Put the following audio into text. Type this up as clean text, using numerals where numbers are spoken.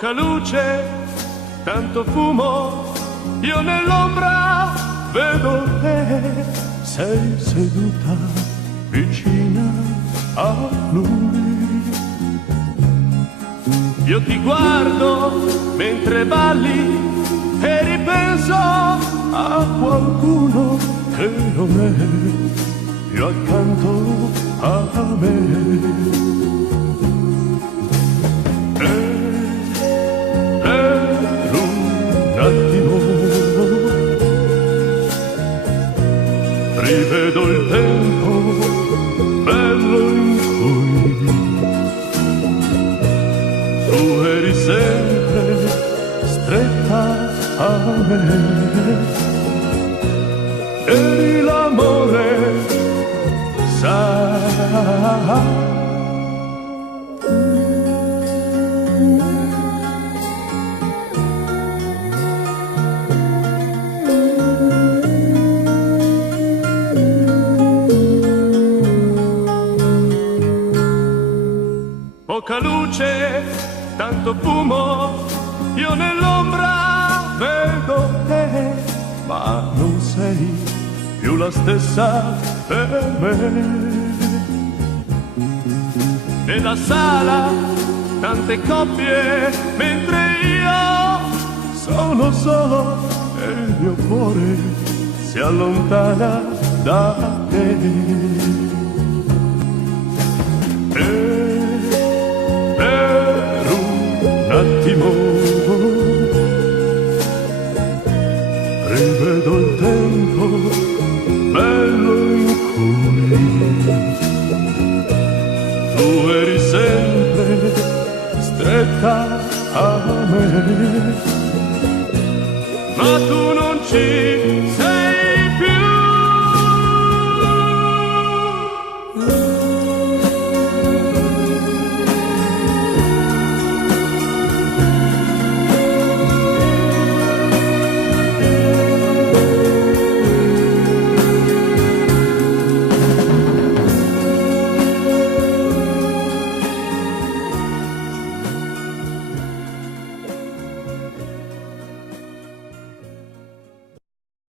Poca luce, tanto fumo, io nell'ombra vedo te. Sei seduta vicina a lui. Io ti guardo mentre balli e ripenso a qualcuno che non è più accanto a me. Rivedo il tempo bello in cui tu eri sempre stretta a me. Eri l'amore, sai. Poca luce, tanto fumo, io nell'ombra vedo te, ma non sei più la stessa per me. Nella sala tante coppie, mentre io sono solo e il mio cuore si allontana da te. Attimo, rivedo il tempo bello in cui tu eri sempre stretta a me, ma tu non ci